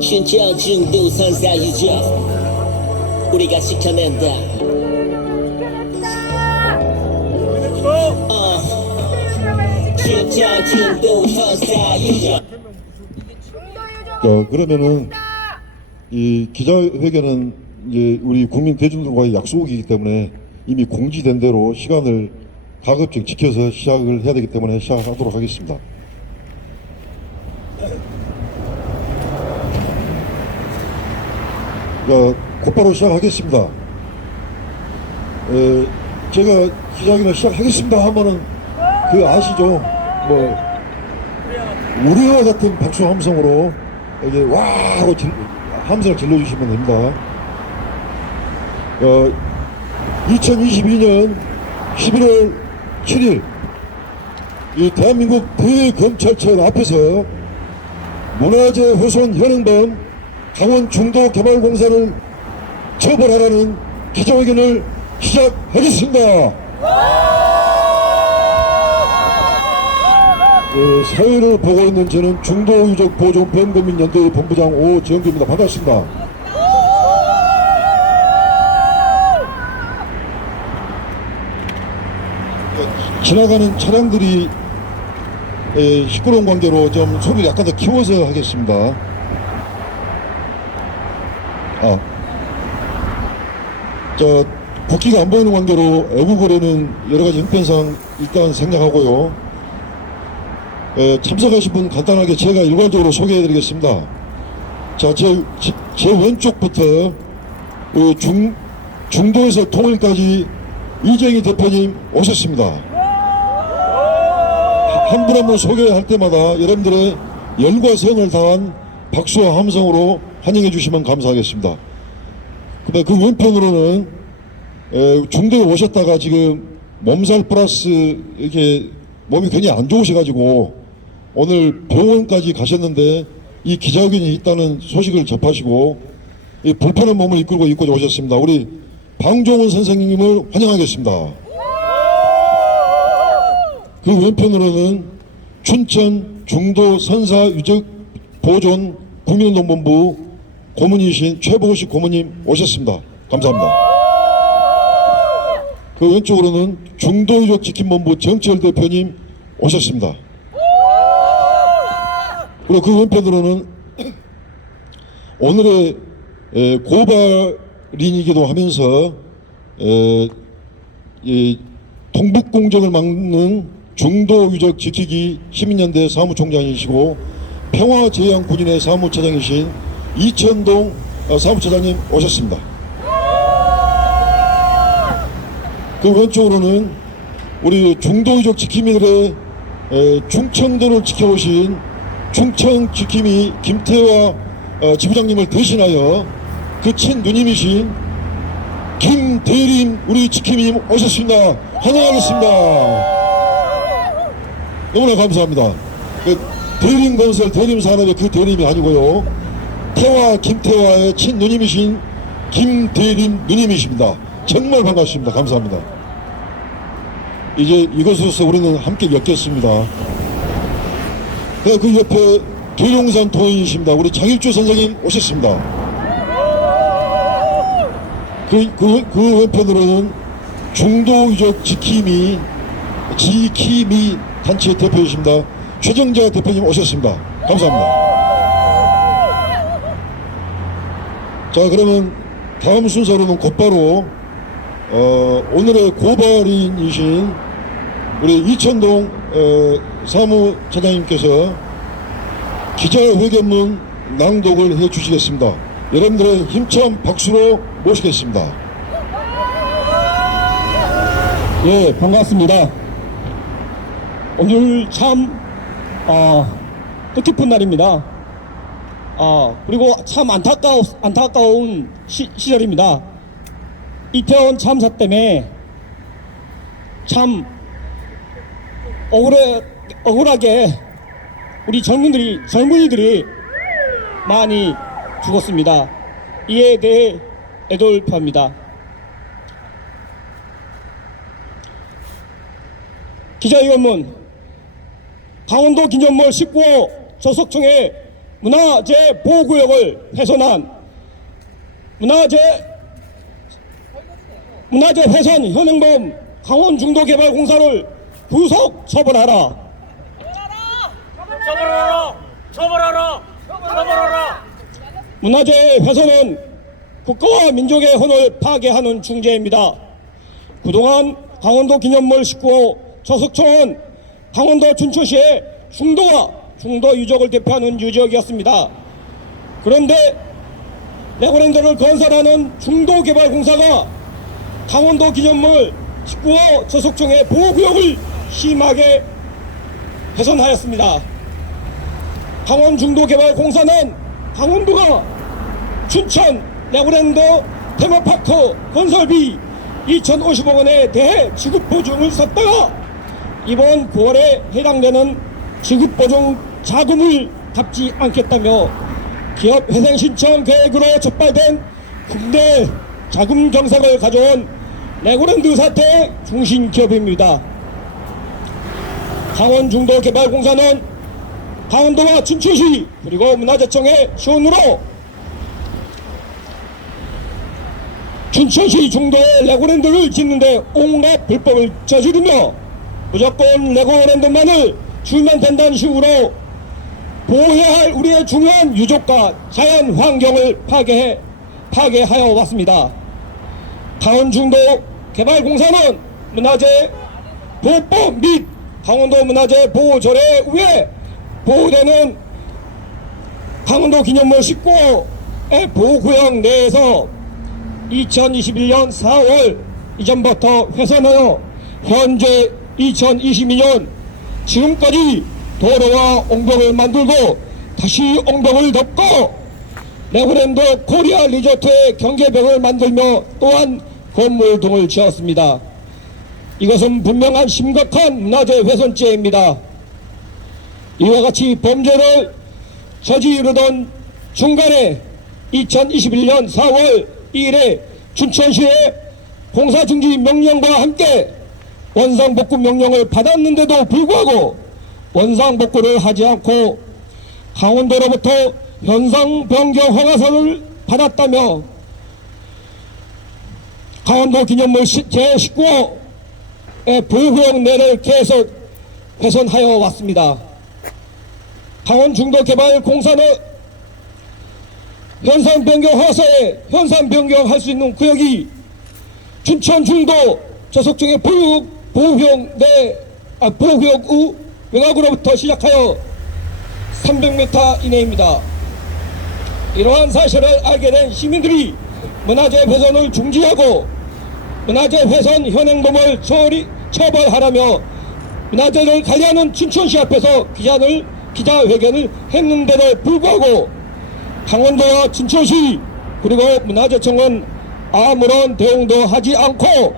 진짜 중도 선사유죠. 우리가 지켜낸다. 진짜 중도 선사유죠. 그러면은 이 기자회견은 이제 우리 국민 대중들과의 약속이기 때문에 이미 공지된 대로 시간을 가급적 지켜서 시작을 해야 되기 때문에 시작하도록 하겠습니다. 곧바로 시작하겠습니다. 제가 기자회견을 시작하겠습니다 하면은 아시죠? 뭐 우리와 같은 박수 함성으로 이제 와 하고 함성을 질러주시면 됩니다. 2022년 11월 7일 이 대한민국 대검찰청 앞에서 문화재 훼손 현행범 강원 중도개발공사를 처벌하라는 기자회견을 시작하겠습니다. 사회를 보고 있는 저는 중도유적 보존 범국민연대의 본부장 오정규입니다. 반갑습니다. 지나가는 차량들이 시끄러운 관계로 좀 소리를 약간 더 키워서 하겠습니다. 국기가 안 보이는 관계로 애국거리는 여러가지 형편상 일단 생략하고요. 참석하신 분 간단하게 제가 일괄적으로 소개해 드리겠습니다. 자, 제 왼쪽부터 중도에서 통일까지 이정희 대표님 오셨습니다. 한 분 한 분 소개할 때마다 여러분들의 열과 성을 다한 박수와 함성으로 환영해 주시면 감사하겠습니다. 근데 그 왼편으로는 중도에 오셨다가 지금 몸살 플러스 이렇게 몸이 굉장히 안 좋으셔가지고 오늘 병원까지 가셨는데 이 기자회견이 있다는 소식을 접하시고 이 불편한 몸을 이끌고 오셨습니다. 우리 방종훈 선생님을 환영하겠습니다. 그 왼편으로는 춘천 중도 선사 유적 보존 국민운동본부 고문이신 최보식 고문님 오셨습니다. 감사합니다. 그 왼쪽으로는 중도유적 지킴본부 정철 대표님 오셨습니다. 그리고 그 왼편으로는 오늘의 고발인이기도 하면서 동북공정을 막는 중도유적 지키기 시민연대 사무총장이시고 평화제양군인의 사무처장이신 이천동 사무처장님 오셨습니다. 그 왼쪽으로는 우리 중도유적 지킴이들의 충청도를 지켜오신 충청지킴이 김태화 지부장님을 대신하여 그 친누님이신 김대림 우리 지킴이님 오셨습니다. 환영하겠습니다. 너무나 감사합니다. 대림건설 대림산업의 그 대림이 아니고요, 김태화의 친누님이신 김대림 누님이십니다. 정말 반갑습니다. 감사합니다. 이제 이것으로서 우리는 함께 엮였습니다. 그 옆에 계룡산 도인이십니다. 우리 장일주 선생님 오셨습니다. 그 왼편으로는 중도유적 지킴이 단체 대표이십니다. 최정자 대표님 오셨습니다. 감사합니다. 자, 그러면 다음 순서로는 곧바로 오늘의 고발인이신 우리 이천동 사무처장님께서 기자회견문 낭독을 해 주시겠습니다. 여러분들의 힘찬 박수로 모시겠습니다. 예, 반갑습니다. 오늘 참 뜻깊은 날입니다. 그리고 참 안타까운 시절입니다. 이태원 참사 때문에 참 억울하게 우리 젊은이들이 많이 죽었습니다. 이에 대해 애도를 표합니다. 기자회견문 강원도 기념물 19호 조석청에 문화재 보호구역을 훼손한 문화재 훼손 현행범 강원중도개발공사를 구속 처벌하라. 처벌하라. 문화재 훼손은 국가와 민족의 혼을 파괴하는 중죄입니다. 그동안 강원도 기념물 19호 저석촌은 강원도 춘천시의 중도와 중도 유적을 대표하는 유적이었습니다. 그런데 레고랜드를 건설하는 중도개발공사가 강원도 기념물 19호 저석촌의 보호구역을 심하게 훼손하였습니다. 강원중도개발공사는 강원도가 춘천 레고랜드 테마파크 건설비 2,050억 원에 대해 지급보증을 섰다가 이번 9월에 해당되는 지급보증 자금을 갚지 않겠다며 기업 회생 신청 계획으로 적발된 국내 자금 경색을 가져온 레고랜드 사태의 중심 기업입니다. 강원중도개발공사는 강원도와 춘천시 그리고 문화재청의 시원으로 춘천시 중도에 레고랜드를 짓는데 온갖 불법을 저지르며 무조건 레고랜드만을 주면 된다는 식으로 보호해야 할 우리의 중요한 유적과 자연 환경을 파괴하여 왔습니다. 강원중도개발공사는 문화재 보호법 및 강원도 문화재 보호조례에 의해 보호되는 강원도 기념물 19호의 보호구역 내에서 2021년 4월 이전부터 훼손하여 현재 2022년 지금까지 도로와 옹벽을 만들고 다시 옹벽을 덮고 레고랜드 코리아 리조트의 경계벽을 만들며 또한 건물 등을 지었습니다. 이것은 분명한 심각한 문화재 훼손죄입니다. 이와 같이 범죄를 저지르던 중간에 2021년 4월 2일에 춘천시의 공사중지 명령과 함께 원상복구 명령을 받았는데도 불구하고 원상복구를 하지 않고 강원도로부터 현상 변경 허가서를 받았다며 강원도 기념물 제19호의 보호구역 내를 계속 훼손하여 왔습니다. 강원중도개발공사는 현상 변경 허가서에 현상 변경할 수 있는 구역이 춘천 중도 저속중의 보호구역 의 외곽으로부터 시작하여 300m 이내입니다. 이러한 사실을 알게 된 시민들이 문화재 훼손을 중지하고 문화재 훼손 현행범을 처벌하라며 문화재를 관리하는 춘천시 앞에서 기자회견을 했는데도 불구하고 강원도와 춘천시 그리고 문화재청은 아무런 대응도 하지 않고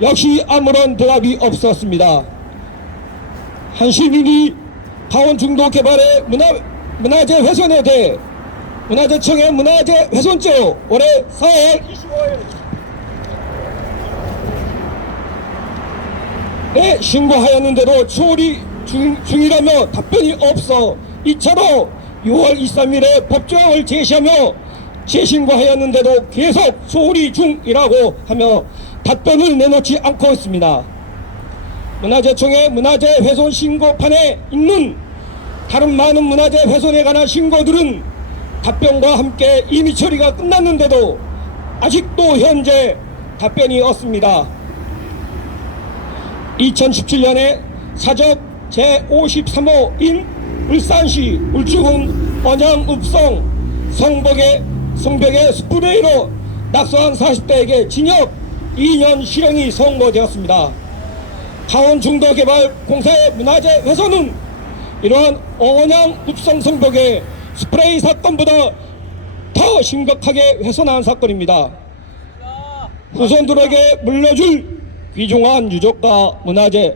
역시 아무런 대답이 없었습니다. 한 시민이 강원중도개발의 문화재 훼손에 대해 문화재청의 문화재 훼손죄로 올해 4월 25일에 신고하였는데도 처리 중이라며 답변이 없어 2차로 6월 23일에 법조항을 제시하며 재신고하였는데도 계속 소홀히 중이라고 하며 답변을 내놓지 않고 있습니다. 문화재청의 문화재 훼손 신고판에 있는 다른 많은 문화재 훼손에 관한 신고들은 답변과 함께 이미 처리가 끝났는데도 아직도 현재 답변이 없습니다. 2017년에 사적 제53호인 울산시 울주군 언양읍성 성벽의 스프레이로 낙서한 40대에게 징역 2년 실형이 선고되었습니다. 강원중도개발공사의 문화재 훼손은 이러한 언양읍성 성벽의 스프레이 사건보다 더 심각하게 훼손한 사건입니다. 후손들에게 물려줄 귀중한 유적과 문화재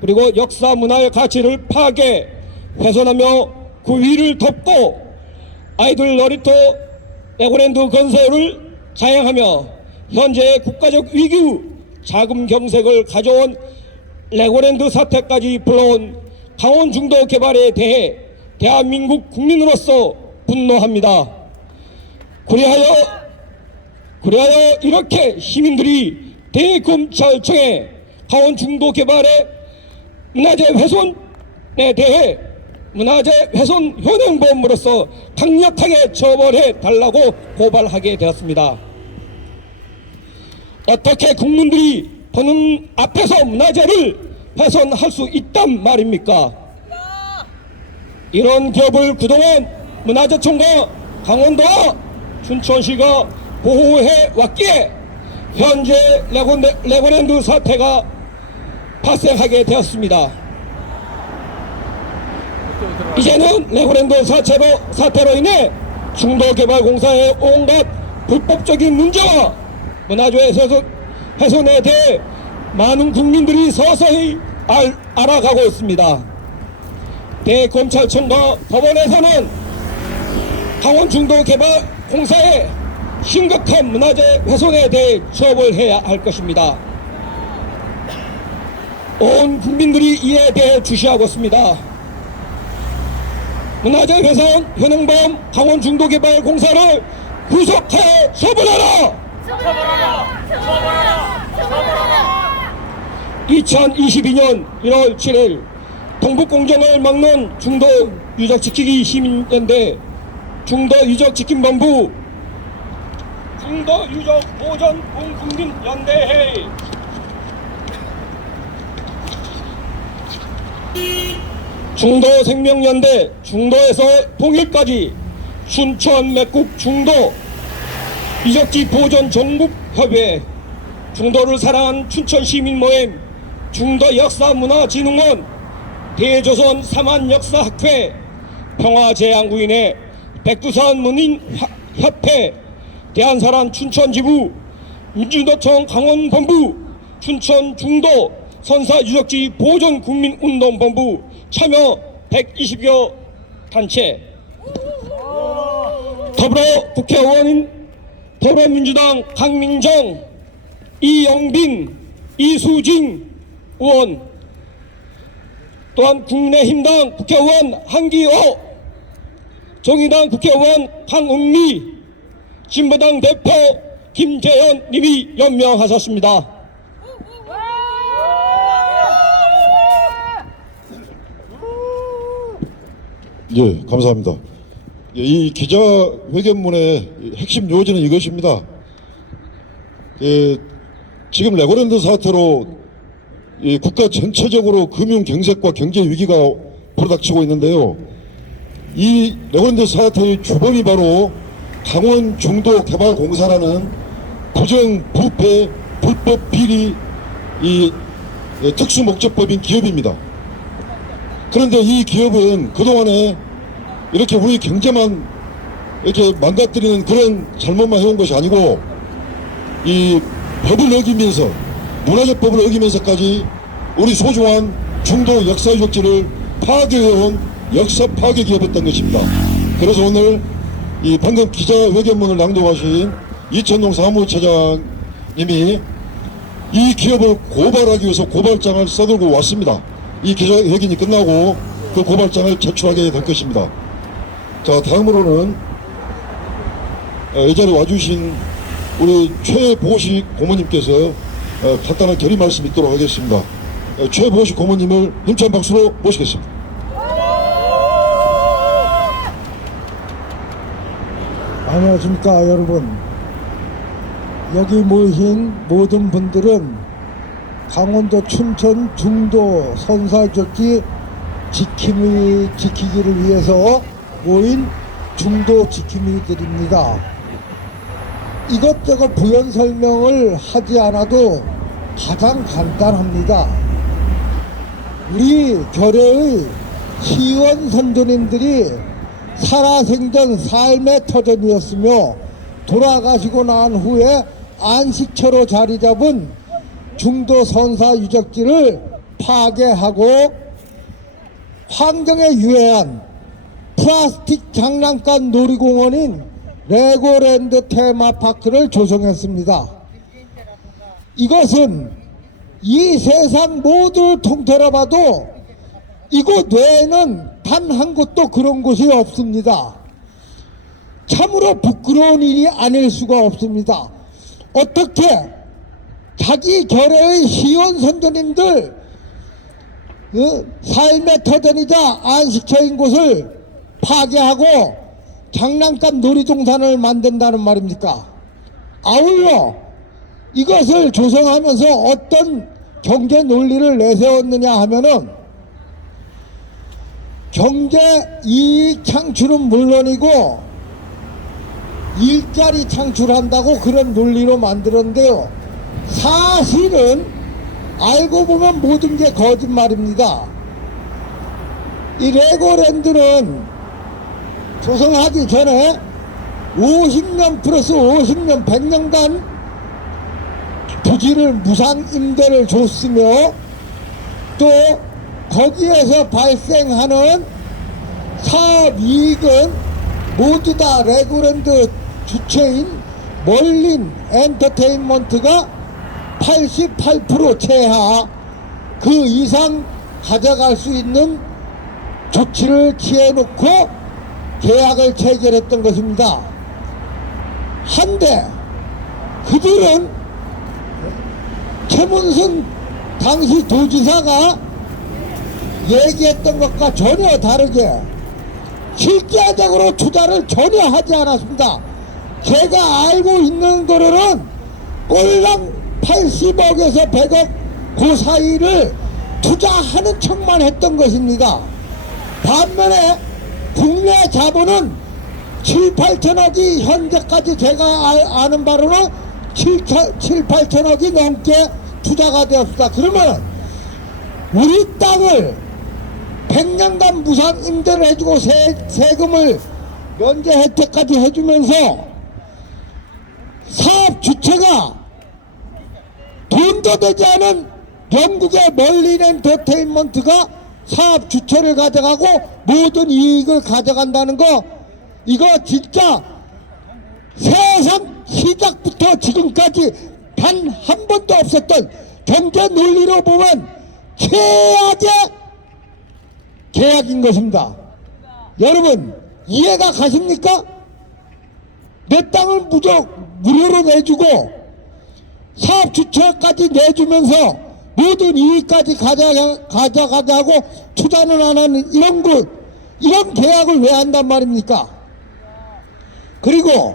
그리고 역사 문화의 가치를 파괴 훼손하며 그 위를 덮고 아이들 놀이터 레고랜드 건설을 자행하며 현재 국가적 위기 자금 경색을 가져온 레고랜드 사태까지 불러온 강원중도 개발에 대해 대한민국 국민으로서 분노합니다. 그리하여 이렇게 시민들이 대검찰청에 강원 중도 개발의 문화재 훼손에 대해 문화재 훼손 현행범으로서 강력하게 처벌해 달라고 고발하게 되었습니다. 어떻게 국민들이 보는 앞에서 문화재를 훼손할 수 있단 말입니까? 이런 기업을 그동안 문화재청과 강원도와 춘천시가 보호해 왔기에 현재 레고랜드 사태가 발생하게 되었습니다. 이제는 레고랜드 사태로 인해 중도개발공사의 온갖 불법적인 문제와 문화재 훼손에 대해 많은 국민들이 서서히 알아가고 있습니다. 대검찰청과 법원에서는 강원 중도개발공사의 심각한 문화재 훼손에 대해 처벌해야 할 것입니다. 온 국민들이 이에 대해 주시하고 있습니다. 문화재 훼손 현행범 강원 중도개발공사를 구속하여 처벌하라! 2022년 1월 7일 동북공정을 막는 중도 유적지키기 시민연대 중도유적지킴본부 중도유적보전공국민연대회의 중도생명연대 중도에서 통일까지 춘천 맥국 중도 유적지 보존 전국협의회 중도를 사랑하는 춘천시민모임 중도역사문화진흥원 대조선 삼한역사학회 평화제한구인회 백두산 문인협회 대한사람 춘천지부 민주노총 강원본부 춘천중도 선사유적지 보존국민운동본부 참여 120여 단체 더불어 국회의원인 더불어민주당 강민정, 이영빈, 이수진 의원 또한 국민의힘당 국회의원 한기호, 정의당 국회의원 강은미, 진보당 대표 김재현 님이 연명하셨습니다. 예, 감사합니다. 예, 이 기자회견문의 핵심 요지는 이것입니다. 예, 지금 레고랜드 사태로 국가 전체적으로 금융 경색과 경제 위기가 불어닥치고 있는데요. 이 레고랜드 사태의 주범이 바로 강원 중도 개발공사라는 부정, 부패, 불법 비리 특수목적법인 기업입니다. 그런데 이 기업은 그동안에 이렇게 우리 경제만 이렇게 망가뜨리는 그런 잘못만 해온 것이 아니고 이 법을 어기면서 문화재법을 어기면서까지 우리 소중한 중도 역사유적지를 파괴해온 역사 파괴 기업이었던 것입니다. 그래서 오늘 이 방금 기자회견문을 낭독하신 이천동 사무처장님이 이 기업을 고발하기 위해서 고발장을 써들고 왔습니다. 이 기자회견이 끝나고 그 고발장을 제출하게 될 것입니다. 자, 다음으로는 이 자리에 와주신 우리 최보식 고모님께서 간단한 결의 말씀 있도록 하겠습니다. 최보식 고모님을 힘찬 박수로 모시겠습니다. 안녕하십니까 여러분. 여기 모이신 모든 분들은 강원도 춘천 중도 선사유적지 지키기를 위해서 모인 중도 지킴이들입니다. 이것저것 부연 설명을 하지 않아도 가장 간단합니다. 우리 결의의 시의원 선조님들이 살아생전 삶의 터전이었으며 돌아가시고 난 후에 안식처로 자리 잡은 중도 선사 유적지를 파괴하고 환경에 유해한 플라스틱 장난감 놀이공원인 레고랜드 테마파크를 조성했습니다. 이것은 이 세상 모두를 통틀어 봐도 이곳 외에는 단 한 곳도 그런 곳이 없습니다. 참으로 부끄러운 일이 아닐 수가 없습니다. 어떻게 자기 결의의 시원 선조님들 삶의 터전이자 안식처인 곳을 파괴하고 장난감 놀이동산을 만든다는 말입니까? 아울러 이것을 조성하면서 어떤 경제 논리를 내세웠느냐 하면은 경제 이익 창출은 물론이고 일자리 창출한다고 그런 논리로 만들었는데요. 사실은 알고 보면 모든 게 거짓말입니다. 이 레고랜드는 조성하기 전에 50년 플러스 50년 100년간 부지를 무상 임대를 줬으며 또 거기에서 발생하는 사업 이익은 모두 다 레고랜드 주체인 멀린 엔터테인먼트가 88% 채하 그 이상 가져갈 수 있는 조치를 취해놓고 계약을 체결했던 것입니다. 한데 그들은 최문순 당시 도지사가 얘기했던 것과 전혀 다르게 실제적으로 투자를 전혀 하지 않았습니다. 제가 알고 있는 거로는 꼴랑 80억에서 100억 그 사이를 투자하는 척만 했던 것입니다. 반면에 국내 자본은 7, 8천억이 현재까지 제가 아는 바로는 7, 8천억이 넘게 투자가 되었습니다. 그러면 우리 땅을 100년간 무상 임대를 해주고 세금을 면제 혜택까지 해주면서 사업 주체가 돈도 되지 않은 영국의 멀린 엔터테인먼트가 사업 주체를 가져가고 모든 이익을 가져간다는 거, 이거 진짜 세상 시작부터 지금까지 단 한 번도 없었던 경제 논리로 보면 최악의 계약인 것입니다. 여러분 이해가 가십니까? 내 땅을 무료로 내주고 사업 주체까지 내주면서 모든 이익까지 가져가자고 투자는 안 하는 이런 것, 이런 계약을 왜 한단 말입니까? 그리고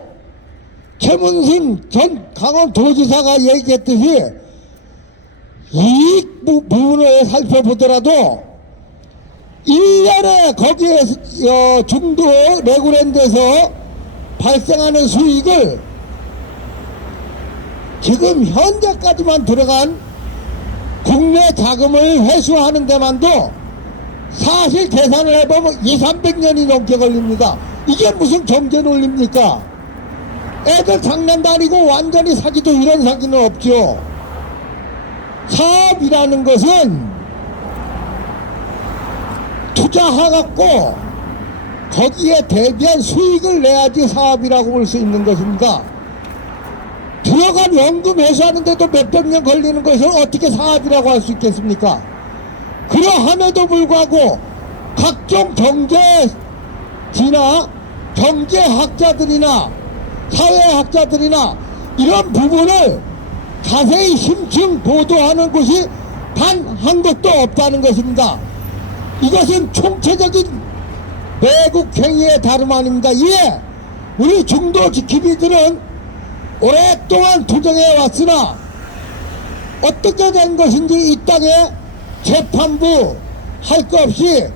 최문순 전 강원도지사가 얘기했듯이 이익 부분을 살펴보더라도 1년에 거기에 중도 레고랜드에서 발생하는 수익을 지금 현재까지만 들어간 국내 자금을 회수하는 데만도 사실 계산을 해보면 200~300년이 넘게 걸립니다. 이게 무슨 경제 논리입니까? 애들 장난도 아니고 완전히 사기도 이런 사기는 없죠. 사업이라는 것은 투자해갖고 거기에 대비한 수익을 내야지 사업이라고 볼 수 있는 것입니다. 들어간 연금 회수하는데도 몇백 년 걸리는 것을 어떻게 사업이라고 할 수 있겠습니까? 그러함에도 불구하고 각종 경제지나 경제학자들이나 사회학자들이나 이런 부분을 자세히 심층 보도하는 곳이 단 한 곳도 없다는 것입니다. 이것은 총체적인 매국 행위의 다름 아닙니다. 이에 우리 중도 지킴이들은 오랫동안 투쟁해 왔으나 어떻게 된 것인지 이 땅에 재판부 할 것 없이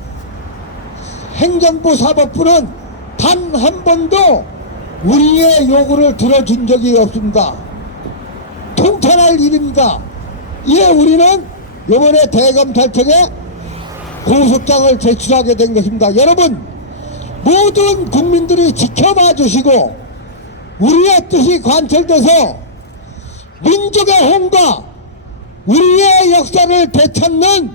행정부 사법부는 단 한 번도 우리의 요구를 들어준 적이 없습니다. 통탄할 일입니다. 이에 우리는 이번에 대검찰청에 고소장을 제출하게 된 것입니다. 여러분 모든 국민들이 지켜봐 주시고 우리의 뜻이 관철돼서 민족의 홍과 우리의 역사를 되찾는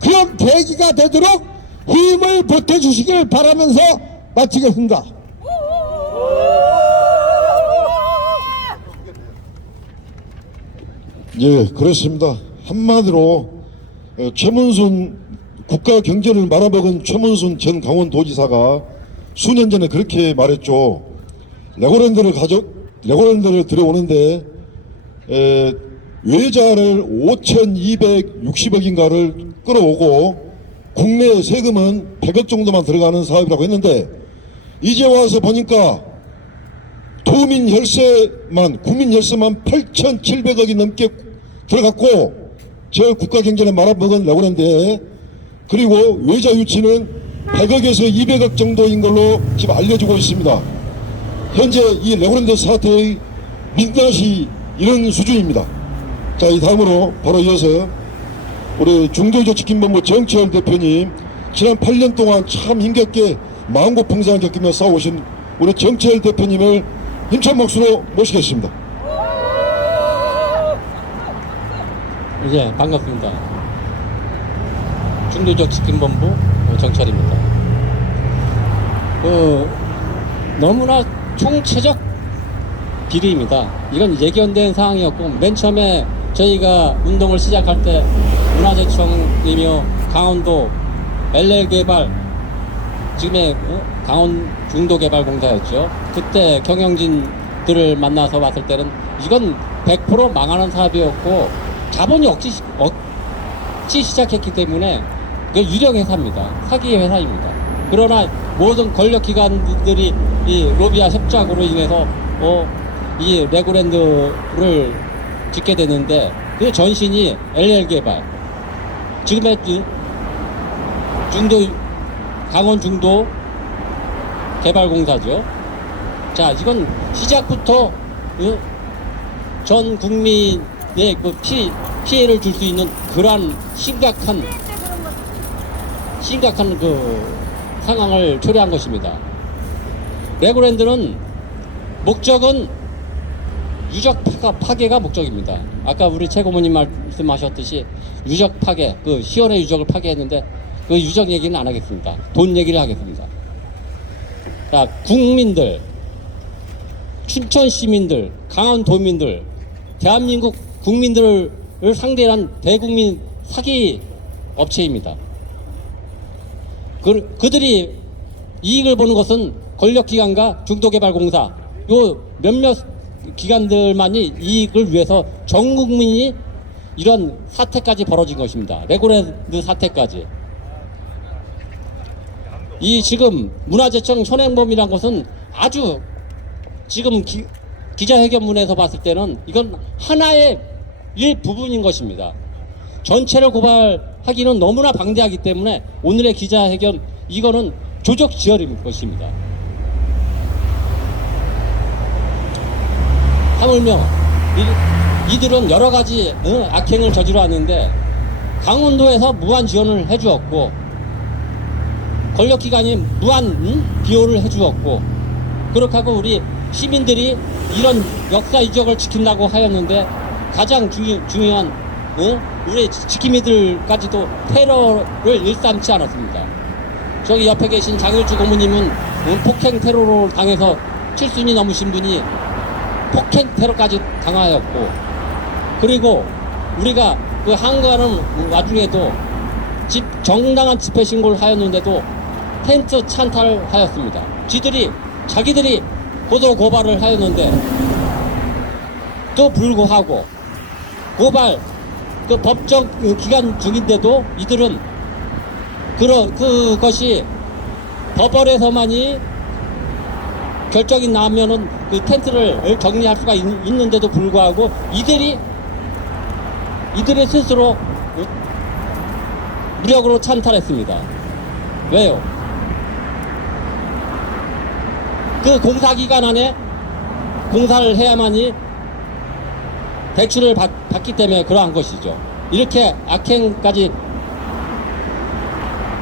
그런 계기가 되도록 힘을 보태주시길 바라면서 마치겠습니다. 예, 그렇습니다. 한마디로 최문순 국가 경제를 말아먹은 최문순 전 강원도지사가 수년 전에 그렇게 말했죠. 레고랜드를 들여오는데 외자를 5,260억인가를 끌어오고 국내 세금은 100억 정도만 들어가는 사업이라고 했는데 이제 와서 보니까 국민 혈세만 8,700억이 넘게 들어갔고 저 국가 경제를 말아먹은 레고랜드에 그리고 외자 유치는 100억에서 200억 정도인 걸로 지금 알려지고 있습니다. 현재 이 레고랜드 사태의 민낯이 이런 수준입니다. 자, 이 다음으로 바로 이어서 우리 중도조치킨본부 정치열 대표님, 지난 8년 동안 참 힘겹게 마음고 풍상을 겪으며 싸우신 우리 정치열 대표님을 힘찬 박수로 모시겠습니다. 예, 반갑습니다. 중도조치킨본부 정철입니다. 너무나 총체적 비리입니다. 이건 예견된 상황이었고, 맨 처음에 저희가 운동을 시작할 때 문화재청이며 강원도 LL개발, 지금의 강원 중도개발공사였죠. 그때 경영진들을 만나서 봤을 때는 이건 100% 망하는 사업이었고 자본이 억지 시작했기 때문에 유령 회사입니다. 사기 회사입니다. 그러나 모든 권력기관들이 이 로비와 협작으로 인해서 이 레고랜드를 짓게 됐는데 그 전신이 LL개발, 지금의 강원 중도 개발공사죠. 자, 이건 시작부터 전 국민의 피해를 줄 수 있는 그러한 심각한 상황을 초래한 것입니다. 레고랜드는 목적은 유적 파괴가 목적입니다. 아까 우리 최고모님 말씀하셨듯이 유적 파괴, 시원의 유적을 파괴했는데 그 유적 얘기는 안 하겠습니다. 돈 얘기를 하겠습니다. 자, 국민들, 춘천 시민들, 강원도민들, 대한민국 국민들을 상대로 한 대국민 사기 업체입니다. 그들이 이익을 보는 것은 권력기관과 중도개발공사, 요 몇몇 기관들만이 이익을 위해서 전 국민이 이런 사태까지 벌어진 것입니다. 레고랜드 사태까지. 이 지금 문화재청 현행범이란 것은 아주 지금 기자회견문에서 봤을 때는 이건 하나의 일부분인 것입니다. 전체를 고발하기는 너무나 방대하기 때문에 오늘의 기자회견 이거는 조적지혈인 것입니다. 하물며 이들은 여러 가지 악행을 저지러 왔는데 강원도에서 무한 지원을 해주었고 권력기관이 무한 비호를 해주었고 그렇게 하고 우리 시민들이 이런 역사 이적을 지킨다고 하였는데 가장 중요한 우리 지킴이들까지도 테러를 일삼지 않았습니다. 저기 옆에 계신 장일주 고모님은 폭행 테러를 당해서 7순이 넘으신 분이 폭행 테러까지 당하였고 그리고 우리가 그 항거하는 와중에도 정당한 집회 신고를 하였는데도 텐트 찬탈을 하였습니다. 자기들이 고소 고발을 하였는데 또 불구하고 고발 법적 기간 중인데도 이들은 그것이 법원에서만이 결정이 나면은 그 텐트를 정리할 수가 있는데도 불구하고 이들이 스스로 무력으로 찬탈했습니다. 왜요? 그 공사기간 안에 공사를 해야만이 대출을 받기 때문에 그러한 것이죠. 이렇게 악행까지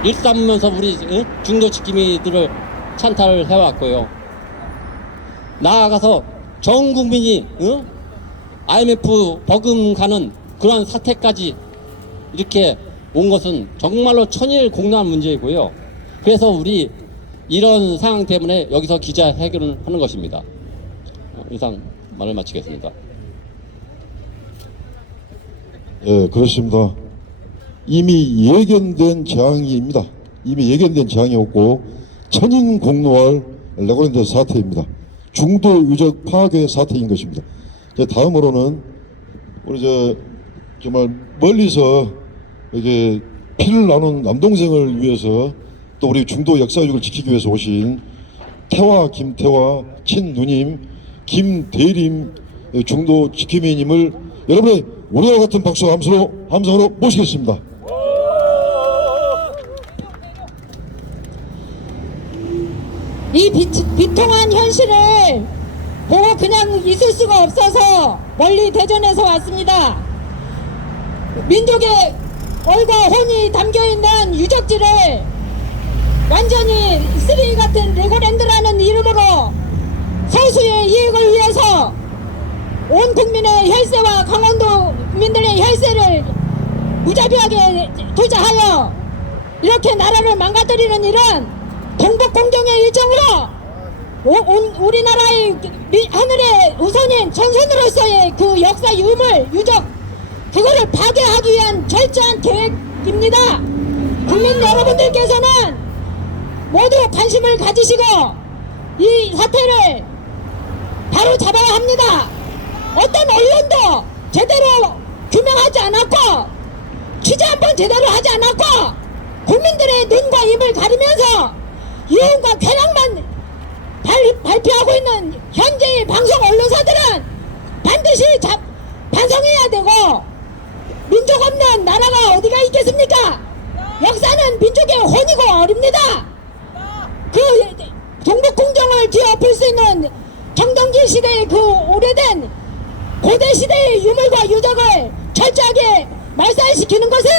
일삼으면서 우리 중도지킴이들을 찬탈을 해왔고요. 나아가서 전 국민이 IMF 버금가는 그러한 사태까지 이렇게 온 것은 정말로 천일공란 문제이고요. 그래서 우리 이런 상황 때문에 여기서 기자회견을 하는 것입니다. 이상 말을 마치겠습니다. 예, 그렇습니다. 이미 예견된 재앙입니다. 이미 예견된 재앙이었고 천인 공노할 레고랜드 사태입니다. 중도 유적 파괴 사태인 것입니다. 이제 다음으로는 우리 정말 멀리서 이제 피를 나눈 남동생을 위해서 또 우리 중도 역사유적을 지키기 위해서 오신 태화 김태화 친누님 김대림 중도 지킴이님을 여러분의 우리와 같은 박수와 함성으로 모시겠습니다. 이 비통한 현실을 보고 그냥 있을 수가 없어서 멀리 대전에서 왔습니다. 민족의 얼과 혼이 담겨있는 유적지를 완전히 쓰레기 같은 레고랜드라는 이름으로 서수의 이익을 위해서 온 국민의 혈세와 강원도 국민들의 혈세를 무자비하게 투자하여 이렇게 나라를 망가뜨리는 일은 동북공정의 일정으로 우리나라의 하늘의 우선인 전선으로서의 그 역사 유물 유적 그거를 파괴하기 위한 철저한 계획입니다. 국민 여러분들께서는 모두 관심을 가지시고 이 사태를 바로 잡아야 합니다. 어떤 언론도 제대로 규명하지 않았고 취재 한번 제대로 하지 않았고 국민들의 눈과 입을 가리면서 이혼과 쾌락만 발표하고 있는 현재의 방송 언론사들은 반드시 반성해야 되고 민족 없는 나라가 어디가 있겠습니까? 역사는 민족의 혼이고 어립니다. 그 동북공정을 뒤엎을 수 있는 청동기 시대의 그 오래된 고대 시대의 유물과 유적을 철저하게 말살시키는 것은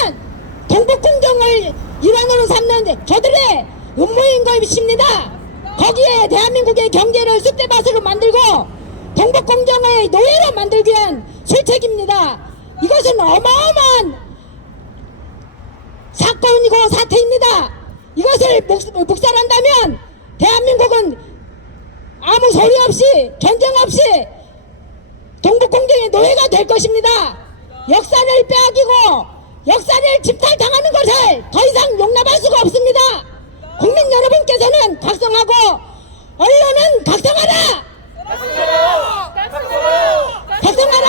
동북공정을 일환으로 삼는 저들의 음모인 것입니다. 거기에 대한민국의 경제를 쑥대밭으로 만들고 동북공정의 노예로 만들기 위한 술책입니다. 이것은 어마어마한 사건이고 사태입니다. 이것을 묵살한다면 대한민국은 아무 소리 없이 전쟁 없이 동북공정의 노예가 될 것입니다. 역사를 빼앗기고 역사를 침탈당하는 것을 더 이상 용납할 수가 없습니다. 국민 여러분께서는 각성하고 언론은 각성하라! 각성하라!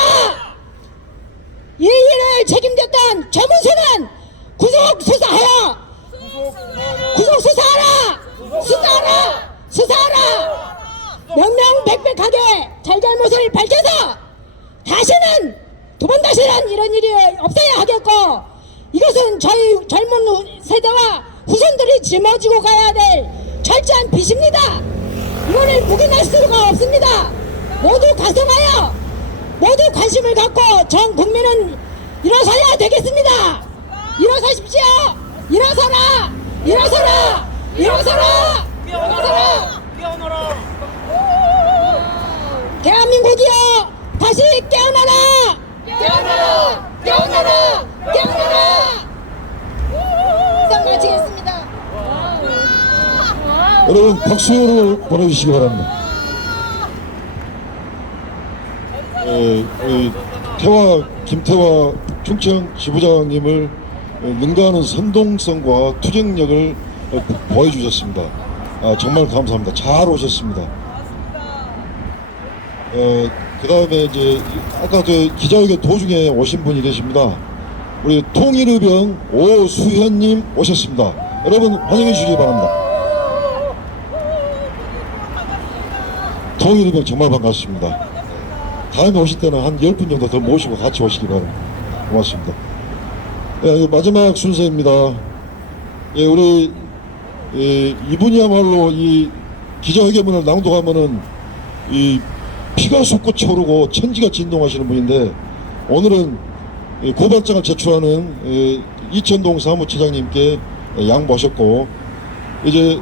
이 일을 책임졌던 최문수는 구속 수사하여 수사하라! 명명백백하게 잘잘못을 밝혀서 다시는 두 번 다시는 이런 일이 없어야 하겠고 이것은 저희 젊은 세대와 후손들이 짊어지고 가야 될 철저한 빚입니다. 이거를 묵인할 수가 없습니다. 모두 각성하여 모두 관심을 갖고 전 국민은 일어서야 되겠습니다. 일어서십시오. 일어서라. 일어서라. 일어서라. 일어서라. 대한민국이여 다시 깨어나라. 깨어나라. 깨어나라. 깨어나라. 이상 마치겠습니다. 여러분 박수를 보내주시기 바랍니다. 김태화 충청 지부장님을 능가하는 선동성과 투쟁력을 보여주셨습니다. 정말 감사합니다. 잘 오셨습니다. 그 다음에 이제 아까 저 기자회견 도중에 오신 분이 계십니다. 우리 통일의병 오수현님 오셨습니다. 여러분 환영해 주시기 바랍니다. 통일의병 정말 반갑습니다. 다음에 오실 때는 한 10분 정도 더 모시고 같이 오시기 바랍니다. 고맙습니다. 마지막 순서입니다. 우리 이분이야말로 이 기자회견문을 낭독하면은 이 피가 솟고 차오르고 천지가 진동하시는 분인데 오늘은 고발장을 제출하는 이천동 사무처장님께 양보하셨고 이제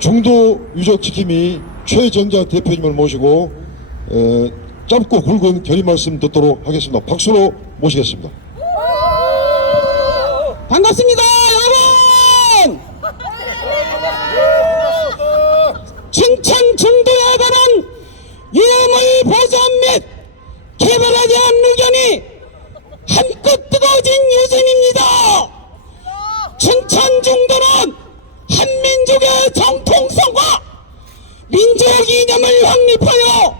중도 유적 지킴이 최정자 대표님을 모시고 짧고 굵은 결의 말씀 듣도록 하겠습니다. 박수로 모시겠습니다. 반갑습니다, 여러분! 충청 중도에 관한 유물 보존 및 개발에 대한 의견이 한껏 뜨거워진 말씀입니다. 춘천 중도는 한민족의 정통성과 민족 이념을 확립하여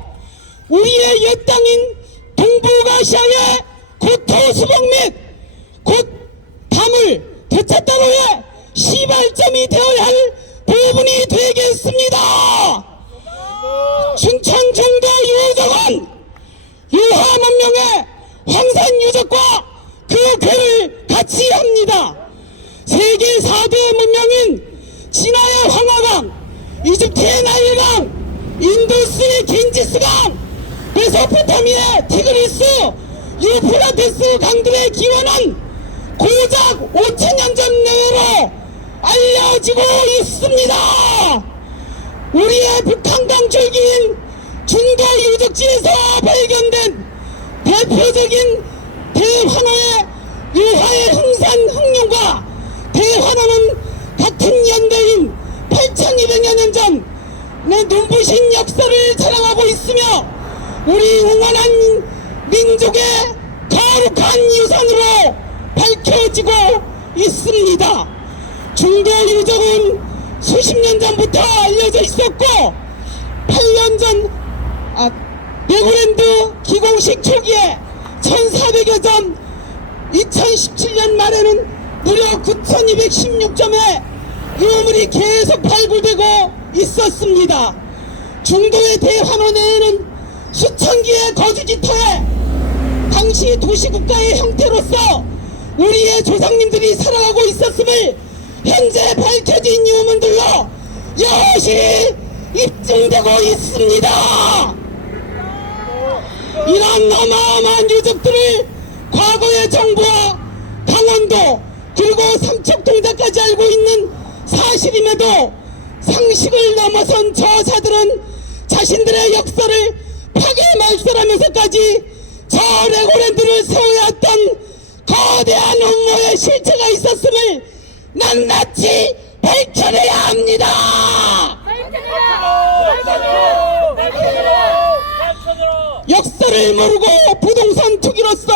우리의 옛땅인 동북아시아의 고토 수복 및 곧 담을 되찾다로의 시발점이 되어야 할 부분이 되겠습니다. 춘천 중도 유적은 유화 문명의 황산 유적과 그 괴를 같이 합니다. 세계 4대 문명인 진화의 황하강, 이집트의 나일강, 인도스의 긴지스강, 메소포타미아의 티그리스, 유프라테스 강들의 기원은 고작 5천년 전 내외로 알려지고 있습니다. 우리의 북한강 줄기인 중도 유적지에서 발견된 대표적인 대환호의 유화의 흥산 흥룡과 대환호는 같은 연대인 8200여 년 전 내 눈부신 역사를 자랑하고 있으며 우리 응원한 민족의 거룩한 유산으로 밝혀지고 있습니다. 중도 유적은 수십 년 전부터 알려져 있었고 8년 전 레고랜드 기공식 초기에 1400여 점, 2017년 말에는 무려 9216점의 유물이 계속 발굴되고 있었습니다. 중도의 대환호 내에는 수천 개의 거주지 터에 당시 도시국가의 형태로서 우리의 조상님들이 살아가고 있었음을 현재 밝혀진 유물들로 여실히 입증되고 있습니다. 이런 어마어마한 유적들을 과거의 정부와 강원도 그리고 삼척동자까지 알고 있는 사실임에도 상식을 넘어선 저자들은 자신들의 역사를 파괴말살하면서까지 저 레고랜드를 세워야 했던 거대한 음모의 실체가 있었음을 낱낱이 밝혀내야 합니다. 역사를 모르고 부동산 투기로서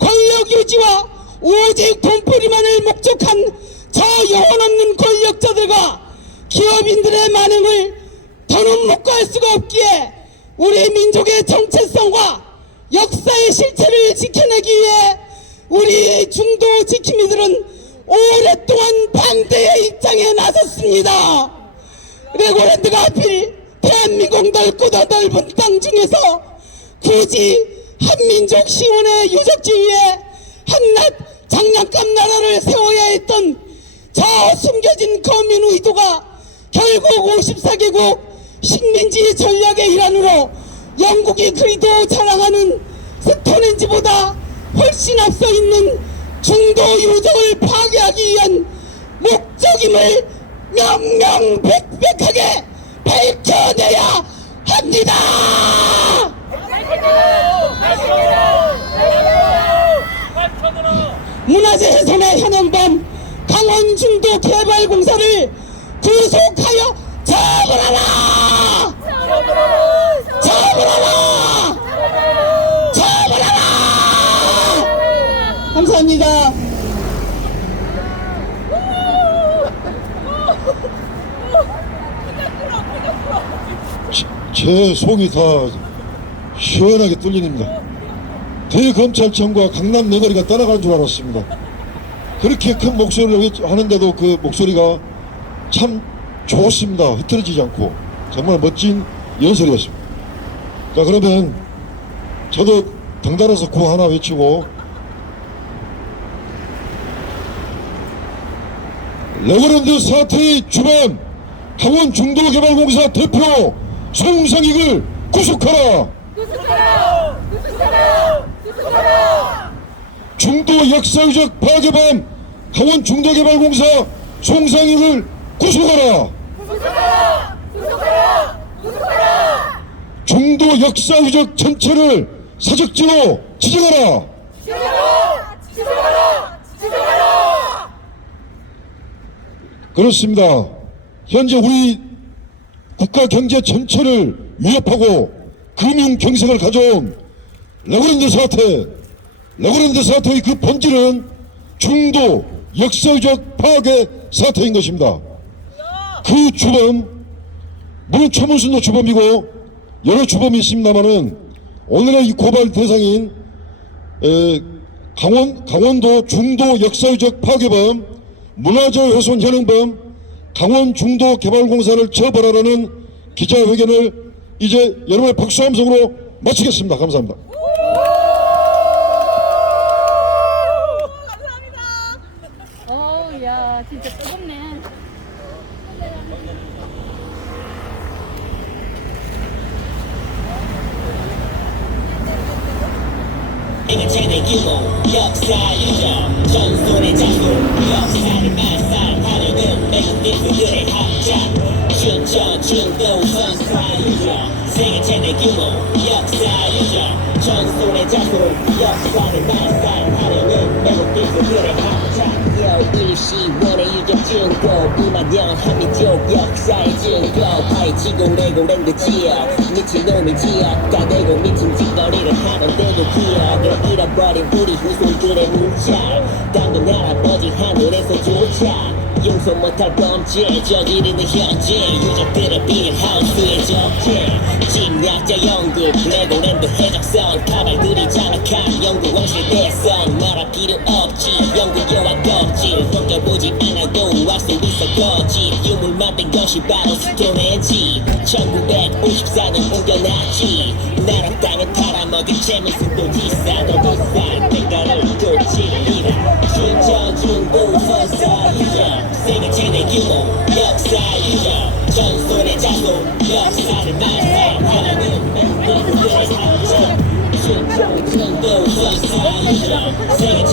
권력 유지와 오직 돈벌이만을 목적한 저 영혼없는 권력자들과 기업인들의 만행을 더는 묵과할 수가 없기에 우리 민족의 정체성과 역사의 실체를 지켜내기 위해 우리 중도 지킴이들은 오랫동안 반대의 입장에 나섰습니다. 레고랜드가 하필 대한민국 넓고도 넓은 땅 중에서 굳이 한민족 시원의 유적지 위에 한낱 장난감 나라를 세워야 했던 저 숨겨진 거민 의도가 결국 54개국 식민지 전략의 일환으로 영국이 그리도 자랑하는 스톤헨지보다 훨씬 앞서 있는 중도 유적을 파괴하기 위한 목적임을 명명백백하게 밝혀내야 합니다. 문화재 훼손의 현행범 강원 중도 개발공사를 구속하여 처벌하라! 처벌하라! 처벌하라! 감사합니다. 제 속이 다 시원하게 뚫립니다. 대검찰청과 강남 내거리가 따라간 줄 알았습니다. 그렇게 큰 목소리를 하는데도 그 목소리가 참 좋습니다. 흐트러지지 않고 정말 멋진 연설이었습니다. 자, 그러면 저도 덩달아서 구호 하나 외치고 레고랜드 사태의 주범 강원 중도개발공사 대표 송상익을 구속하라! 구속하라! 구속하라! 구속하라! 중도 역사유적 파괴범 강원 중도개발공사 송상익을 구속하라! 구속하라! 구속하라! 구속하라! 중도 역사유적 전체를 사적지로 지정하라! 지정하라! 지정하라! 지정하라! 그렇습니다. 현재 우리 국가 경제 전체를 위협하고 금융 경색을 가져온 레고랜드 사태의 그 본질은 중도 역사적 파괴 사태인 것입니다. 그 주범, 물론 최문순도 주범이고 여러 주범이 있습니다만은 오늘의 이 고발 대상인 강원도 중도 역사적 파괴범, 문화재 훼손 현행범, 강원 중도 개발공사를 처벌하라는 기자회견을 이제 여러분의 박수 함성으로 마치겠습니다. 감사합니다. 야, 진짜 뜨겁네. 세계체내 규모 역사 유적 전손의 작품 역사를 말살하려는 매국민들의 합작 춘천 중도 선사 유적 세계체내 규모 역사 유적 전손의 작품 역사를 말살하려는 매국민들의 합작 일시원의 유적 증거 문화연 한민족 역사의 증거 파헤치고 레고랜드 지역 미친놈의 지역 까대고 미친 짓거리를 하는데도 기억을 잃어버린 우리 후손들의 문자 당근 할아버지 하늘에서조차 용서 못할 범죄 저지르는 현재 유적들을 비린 하우스의 적재 침략자 연극 레고랜드 해적선 가발들이 장악한 영국 왕실 대성 말할 필요 없지 영국 여왕 껍질 벗겨보지 않아도 알 수 있어 거짓 유물 만든 것이 바로 스톤헨지 1954년 옮겨놨지 나라 땅을 팔아먹은 재무승도 기사도 비싼 대가를 쫓으리라 춘천 중도 선사 유적 세계 최대 규모 역사 유적 전손의 작품 역사를 말살하려는 맹독들의 함정 춘천 중도 선사 유적 세계